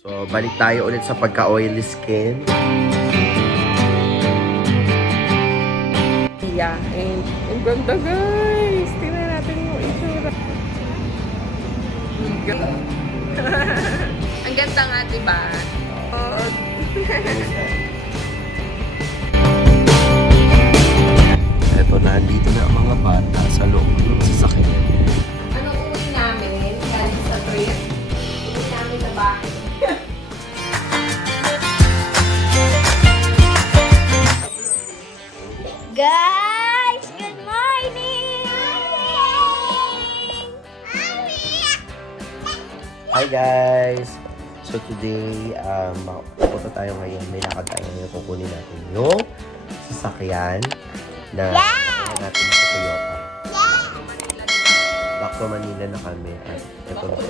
So, balik tayo ulit sa pagka-oily skin. Yeah, and ang ganda guys! Tingnan natin yung itsura. Ang ganda nga, diba? Eto na, dito na ang mga bata sa loob ng sasakyan. Anong uwi namin? Galing sa trip? Uwi namin na bahay. Guys, good morning! Hi guys! So today, pupunta tayo ngayon. May lakad tayo ngayon. Kukunin natin yung sasakyan na natin sa Toyota. Back to Manila na kami. At ito na po.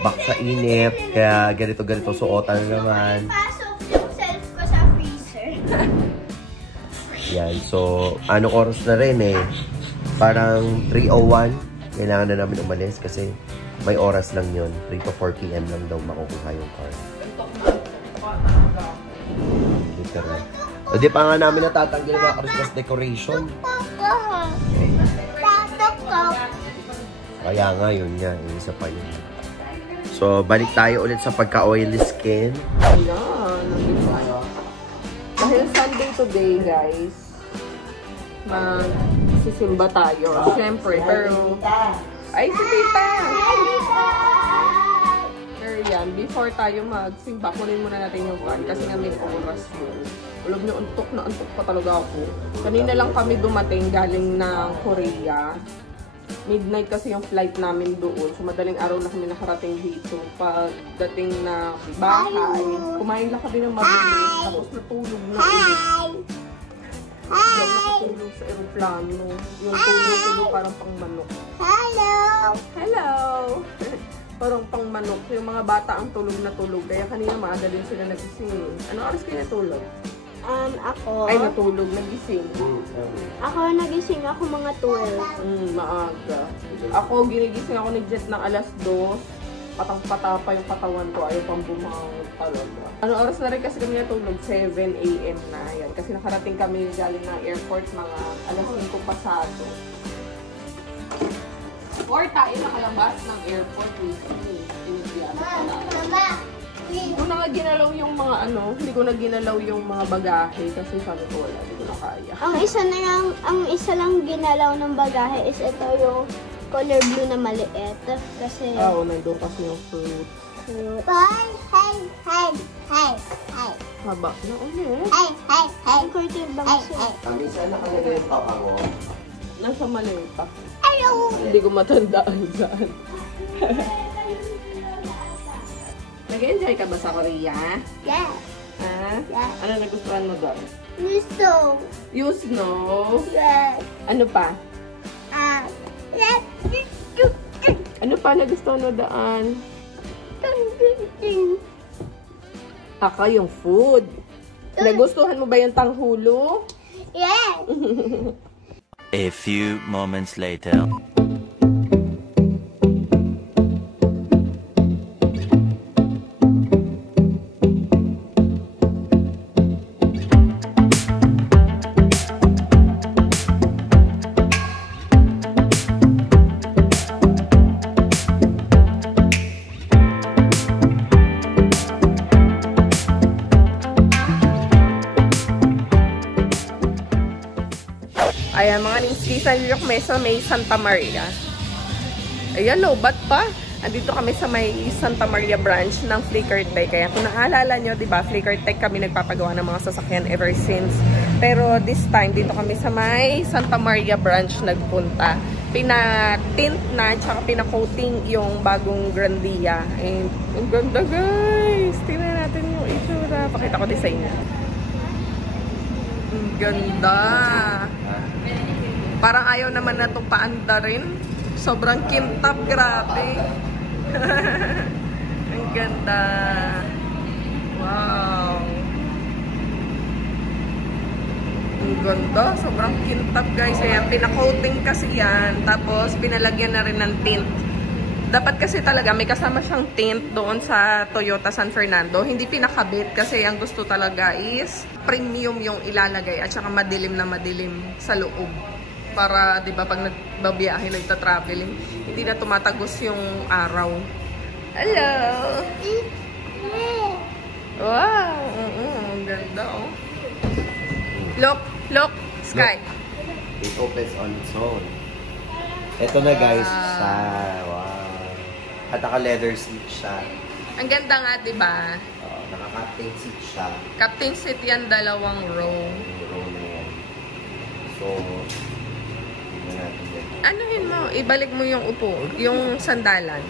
Back sa init. Kaya ganito-ganito suotan na naman. Pasok yung self ko sa freezer. Yan. So, anong oras na rin eh? Parang 3:01. Kailangan na namin umalis kasi may oras lang yun. 3 to 4 p.m. lang daw makukuha yung car. Literal. O di pa nga namin natatanggal yung mga Christmas decoration. Kaya nga yun nga. Isa pa yun. So, balik tayo ulit sa pagka-oily skin. Ayan. Dahil Sunday today, guys, magsisimba tayo. Siyempre, pero... Ay, si Tita! Pero yan, before tayo magsimba, kunin muna natin yung fan kasi nga may oras yun. Ulog na antok pa talaga ako. Kanina lang kami dumating galing ng Korea. Midnight kasi yung flight namin doon. So, madaling araw na kami nakarating dito. Pagdating na bahay, kumain lang kami ng mabilis. Tapos natulog na ulit. Nakatulog sa aeroplano. Yung tulog parang pang manok. Hello! Hello! Parang pang manok. Yung mga bata ang tulog na tulog. Kaya kanina maaga din sila nagising. Anong oras kayo natulog? Ako. Ay, natulog, nagising. Ako nagising ako mga 12. Maaga. Ako, ginigising ako ni Jet ng alas 2. Patang-pata pa yung katawan ko. Ayaw pang bumangon talaga. Ano oras na rin kasi kami natulog? 7 AM na. Yan. Kasi nakarating kami galing ng airport mga alas 5 pasado. Or tayo nakalabas ng airport mismo. Mama! Hindi ko na ginalaw yung mga hindi ko na ginalaw yung mga bagahe kasi sabi ko wala, hindi ko na kaya. Ang isa lang ginalaw ng bagahe is ito yung color blue na maliit. Kasi... Oo, nandun kasi yung fruit. Hey! Haba na ulit. Hey! Curtain bangs yun. Kami saan nakalagay yung papango? Nasa maleta. Hello! Hindi ko matandaan saan. Nag-enjoy ka ba sa Korea? Yeah. Ha? Yeah. Ano nagustuhan mo doon? Gusto. You snow? Yeah. Ano pa? Let's Ano pa nagustuhan mo doon? Aka yung food. Nagustuhan mo ba yung tanghulo? Yeah. A few moments later. Ayan, mga ningski sa New York Mesa, may Santa Maria. Ayan, lobat pa. Andito kami sa may Santa Maria branch ng Flicker Tech. Kaya kung naalala nyo, diba, Flicker Tech kami nagpapagawa ng mga sasakyan ever since. Pero this time, dito kami sa may Santa Maria branch nagpunta. Pina-tint na, tsaka pina-coating yung bagong Grandia. And ang ganda guys! Tingnan natin yung itsura. Pakita ko din sa inyo. Ang ganda! Parang ayaw naman na ito paanda rin. Sobrang kintab, grabe. Ang ganda. Wow. Ang ganda. Sobrang kintab, guys. Kaya pinakoating kasi yan. Tapos pinalagyan na rin ng tint. Dapat kasi talaga may kasama siyang tint doon sa Toyota San Fernando. Hindi pinakabit kasi ang gusto talaga is premium yung ilalagay at saka madilim na madilim sa loob. Para, di ba, pag nagbabiyahe, nagta-traveling, hindi na tumatagos yung araw. Hello! Wow! Ang ganda, oh. Look! Sky! It opens on its own. Ito na guys, siya. Wow. At naka-leather seat siya. Ang ganda nga, di ba? Naka-captain seat siya. Captain seat yan, 2 row. Row na yan. So, tignan natin yan. Anuhin mo, ibalik mo yung upo, yung sandalan.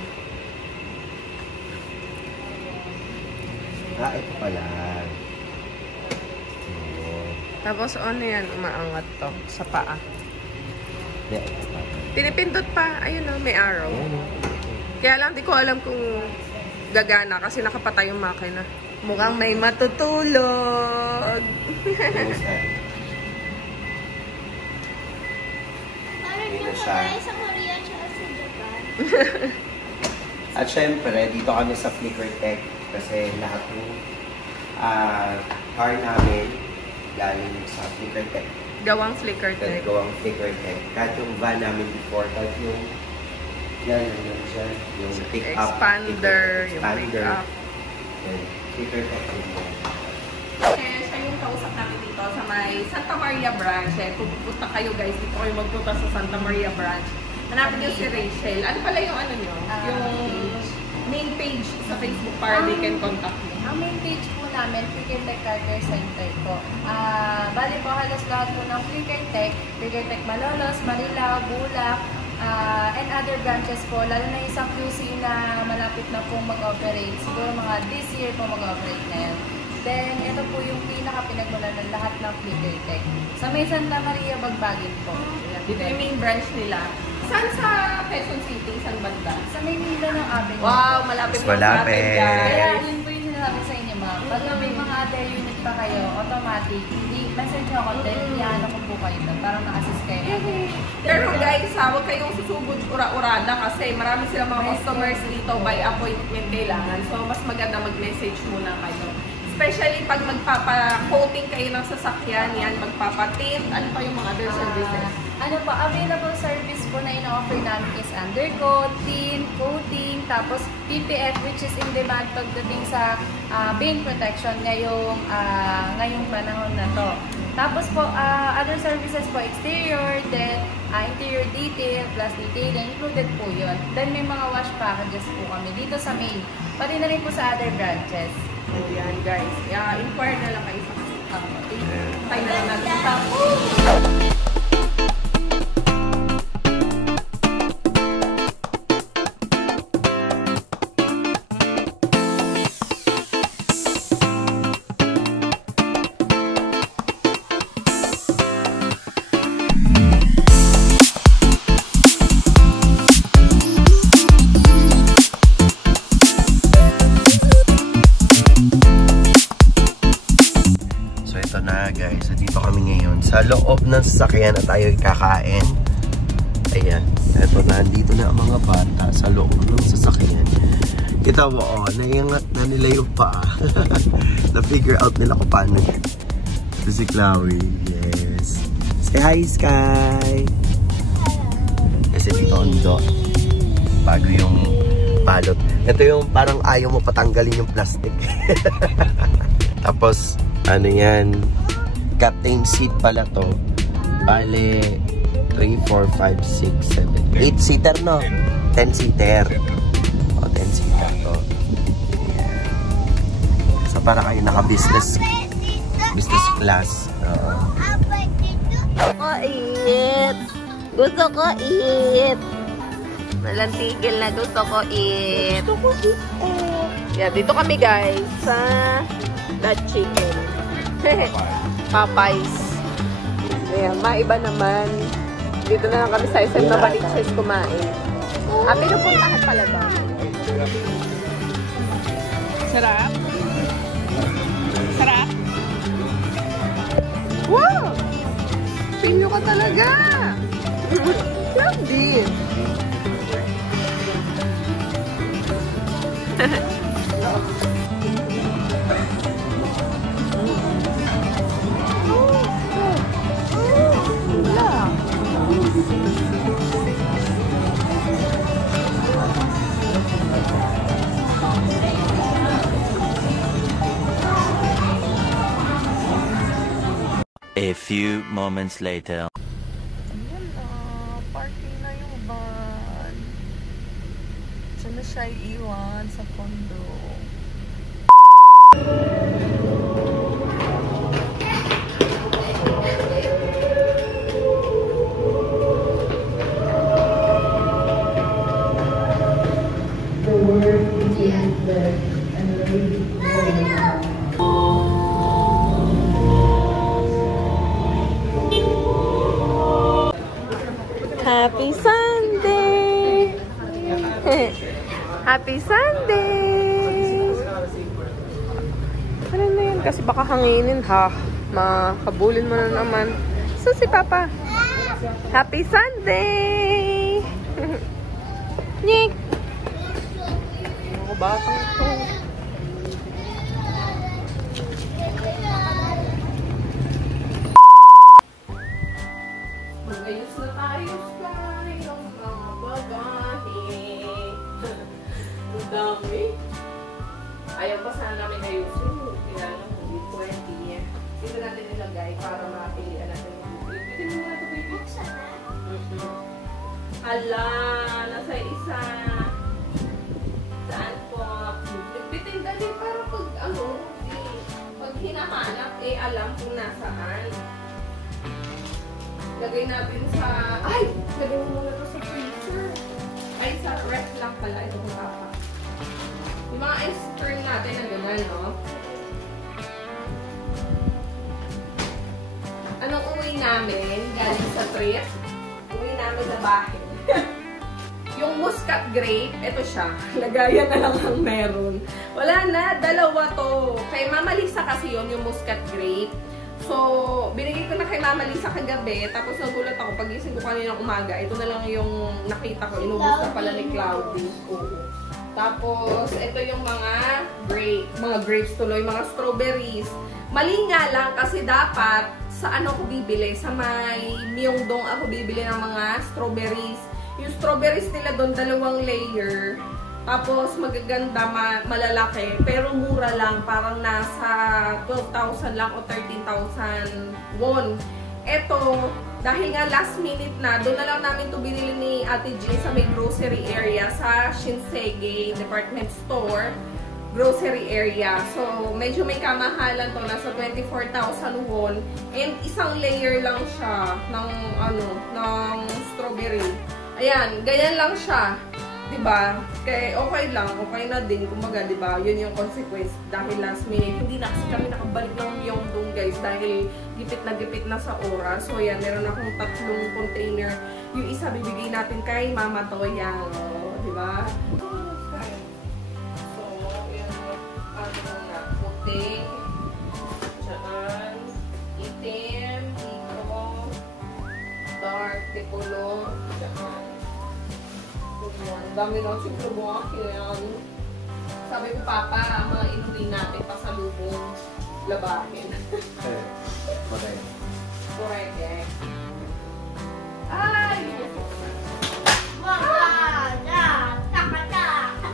Ito pala. Tapos, ano yan, umaangat to sa paa. Yeah, ito pa. Pinipindot pa, ayun o, may arrow. Kaya lang, di ko alam kung gagana kasi nakapatay yung makina. Mukhang may matutulog. Parang yung pagkain sa Korea at sa Japan. At syempre, dito kami sa Flicker Tech kasi lahat ng car namin galing sa Flicker Tech. Gawang Flicker Tech. Gawang Flicker Tech. Kahit yung van namin before, kahit yung yung pick-up. Expander, yung pick-up. Flicker Tech. Okay, siya yung kausap namin dito sa may Santa Maria branch. Pupunta kayo guys, dito kayo magpunta sa Santa Maria branch. Hanapin niyo si Rachel. Ano pala yung ano nyo? Yung main page sa Facebook para they can contact me. Ang main page po namin, Flicker Tech Car Care Center po. Bali po halos lahat po ng Flicker Tech Malolos, Marilao, Bulak, and other branches po, lalo na yung sa QC na malapit na pong mag-operate. Siguro mga this year po mag-operate na yan. Then, ito po yung pinaka-pinagmulan ng lahat ng Flicker Tech. Sa may Santa Maria, Bagbagin po. Dito yung main branch nila. Saan sa Quezon City? Saan banda? Sa may Milo ng Avenue. Wow, malapit mo sa atin guys. Kaya yun po yung sinasabi sa inyo, ma'am. Pag may mga other unit pa kayo, automatic, hindi, message nyo ako, then iyaano ko po kayo doon. Parang na-assist kayo. Pero guys, huwag kayong susugod ura-urada kasi marami silang mga customers dito by appointment kailangan. So, mas maganda mag-message muna kayo. Especially pag magpapa-coating kayo ng sasakyan, yan, magpapatint, ano pa yung mga other services? Ano pa, available service po na ina-offer namin is undercoat, tint, coating, tapos PPF which is in demand pagdating sa paint protection ngayong panahon na to. Tapos po, other services po, exterior, then interior detail, plus detailing, included po yun. Then may mga wash packages po kami dito sa main, pati na rin po sa other branches. Ayan guys, inquire na lang kayo sa tayo na lang natin sa sa loob ng sasakyan at tayo kakain. Ayan. Eto na, dito na ang mga bata sa loob ng sasakyan. Kita mo, naiangat na nila yung paa. Na-figure out nila kung paano. Ito si Chloe. Yes. Say hi, Sky! Kasi dito Ondo. Bago yung balot. Ito yung parang ayaw mo patanggalin yung plastic. Tapos, ano yan? Captain seat pala to. Bale, 3, 4, 5, 6, 7, 8-seater, no? 10-seater. O, 10-seater to. Yeah. So, para kayo naka-business class. Gusto ko eat. Gusto ko eat. Walang tigil na gusto ko eat. Gusto ko eat. Yeah, dito kami guys sa That Chicken. Popeyes. Ayan, maiba naman. Dito na lang kami sa SM na Baliches kumain. Pinupuntahan pala ba? Sarap? Sarap? Wow! Pinyo ka talaga! Grabe! A few moments later. Ayan na, parking na yung van. Diyan na siya iiwan sa condo. Happy Sunday! Happy Sunday! Ano na yun? Kasi baka hanginin ha. Makabulin mo na naman. So si Papa. Happy Sunday! Nick! Mga batang ito. Magayos na tayo sa yung mga bagahe. Ang dami. Ayaw pa sana namin ayusin. Kailangan hindi 20. Dito natin nilagay para makapilian natin yung buklit. Pwede mo na ito, baby. Hala, nasa isa. Saan po? Bitin dali para pag pag hinahanap, alam kung nasaan. Lagay natin sa... Ay! Lagay mo muna ito sa freezer. Ay, sa ref lang pala. Ito ko papa. Yung mga ice cream natin na gano'n, no? Anong uwi namin? Galing sa trip. Uwi namin sa bahay. Yung muscat grape, ito siya. Lagayan na lang ang meron. Wala na, dalawa to. Kay Mama Lisa kasi yun, yung muscat grape. So, binigay ko na kay Mama Lisa kagabi. Tapos nagulat ako, pagising ko kanina umaga. Ito na lang yung nakita ko. Inubos na pala ni Cloudy. Tapos, ito yung mga grapes tuloy, mga strawberries. Mali nga lang kasi dapat sa ano ko bibili? Sa may Myeongdong ako bibili ng mga strawberries. Yung strawberries nila doon, 2 layer. Tapos, magaganda, malalaki. Pero mura lang. Parang nasa 12,000 lang o 13,000 won. Eto, dahil nga last minute na, doon na lang namin ito binili ni Ate G sa may grocery area sa Shinsegae Department Store. Grocery area. So, medyo may kamahalan to. Nasa 24,000 won. And isang layer lang siya ng strawberry. Ayan, ganyan lang siya. Diba? Kaya okay lang, okay na din. Kumbaga, diba? Yun yung consequence. Dahil last minute, hindi na kasi kami nakabalik ng Myeongdong, guys. Dahil gipit na sa oras. So, yan, meron akong 3 container. Yung isa, bibigay natin kay Mama Toyang. Diba? So, yan. Ano nga? Puting. Diyan. Itim. Ito. Dark. Dipolo. Diyan. Ang dami lang siguro mga kailangan. Sabi ko, Papa, mga inuwi natin pa sa lubong labahin. Correct. Correct, eh. Ay!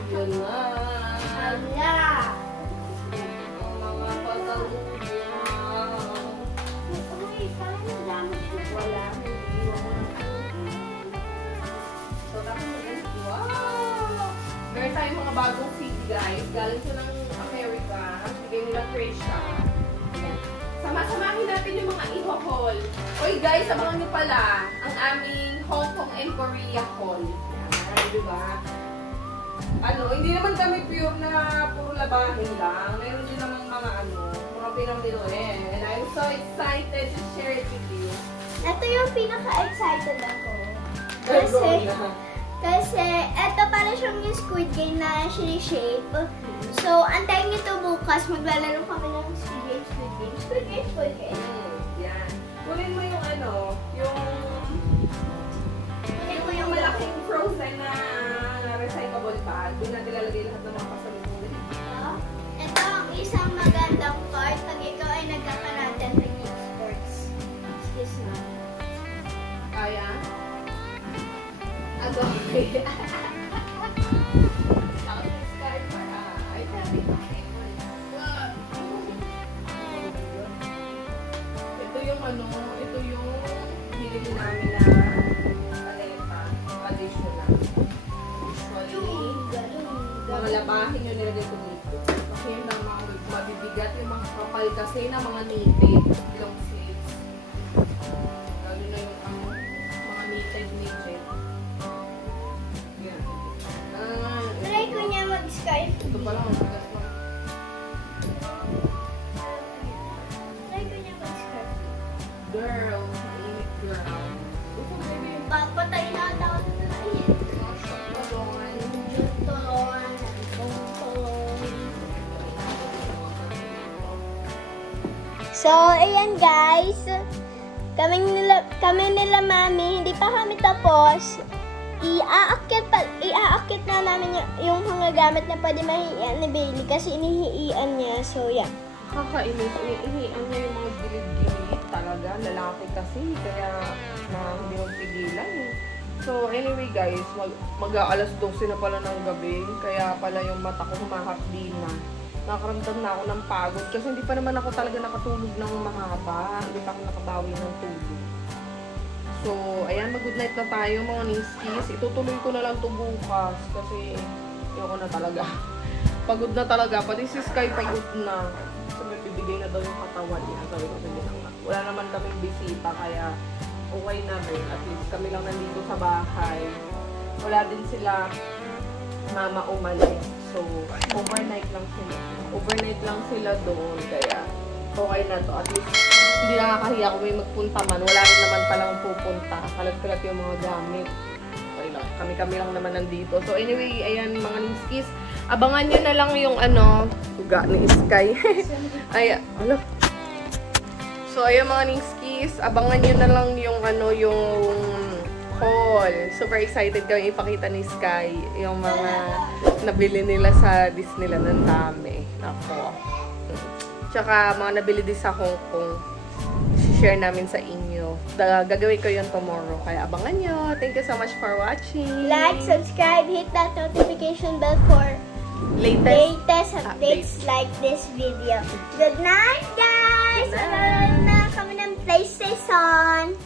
Yun na. Ang mga pasalubong. Wala. So, tapos wow! Meron tayong mga bagong feed, guys. Galing ko ng America. Bigay nila Krisha. Sama-samahin natin yung mga iho-haul. Oy, guys, abangan nyo pala ang aming Hong Kong and Korea haul. Yan, diba? Hindi naman kami pure na puro labahin lang. Meron din naman mga mga pinamili. And I'm so excited to share it with you. Ito yung pinaka-excited ako. Kasi, eto para siyang yung Squid Game na shape. So, antayin nyo ito bukas. Maglalaro kami ng Squid Game. Yan. Kunin mo yung yung malaking frozen na recyclable bag. Doon natin lalagay lahat ng mga pasalubong. ang magandang part pag ikaw ay nagkakarate at nag-sports. Excuse me. Kaya? Agoy. Ito yung ito yung binili namin na paleta, additional. Usually, mga labahin yung nilagay ko dito. Kasi yung mga mabibigat, yung mga kapal kasi na mga knitted, long sleeves. Lalo na yung mga knitted. Yan. Try ko niya mag-scarf. Ito pala, mabigat pa. Try ko niya mag-scarf. Girl, init girl. Ito, baby. Papatay na ako sa tayo. So, ayan guys. Kami nila mami, hindi pa kami tapos. Iaakit na namin yung mga gamit na pwede mahiian ni Bailey kasi inihiian niya. So, yeah. Kakainis. Inihian niya yung mga gilid-gilid talaga. Lalaki kasi. Kaya hindi magpigilan eh. So, anyway guys, mag-aalas 12 na pala ng gabi. Kaya pala yung mata ko humahapdi na. Nakaramdam na ako ng pagod. Kasi hindi pa naman ako talaga nakatulog ng mahaba. Hindi pa ako nakabawi ng tulog. So, ayan, mag-good night na tayo mga niskis. Itutuloy ko na lang ito bukas. Kasi, ayoko na talaga. Pagod na talaga. Pati si Sky pagod na. Sabi, bibigay na daw yung katawan niya. Sabi ko, sige na. Wala naman kaming bisita. Kaya, okay na rin. At least kami lang nandito sa bahay. Wala din sila mama umalis. So, overnight lang sila. Overnight lang sila doon. Kaya, okay na to. At least, hindi nakakahiya kung may magpunta man. Wala rin naman palang pupunta. Kalat-kalat yung mga gamit. Okay lang. Kami-kami lang naman nandito. So, anyway, ayan mga niskis. Abangan nyo na lang yung tuga ni Sky. Ay, ano? So, ayan mga niskis. Abangan nyo na lang yung yung haul. Super excited kami ipakita ni Sky yung mga nabili nila sa Disneyland. Ang dami. Ako. Tsaka mga nabili din sa Hong Kong. Share namin sa inyo. Gagawin ko yun tomorrow. Kaya abangan nyo. Thank you so much for watching. Like, subscribe, hit that notification bell for latest updates like this video. Good night, guys! Good night. Alala na kami ng PlayStation.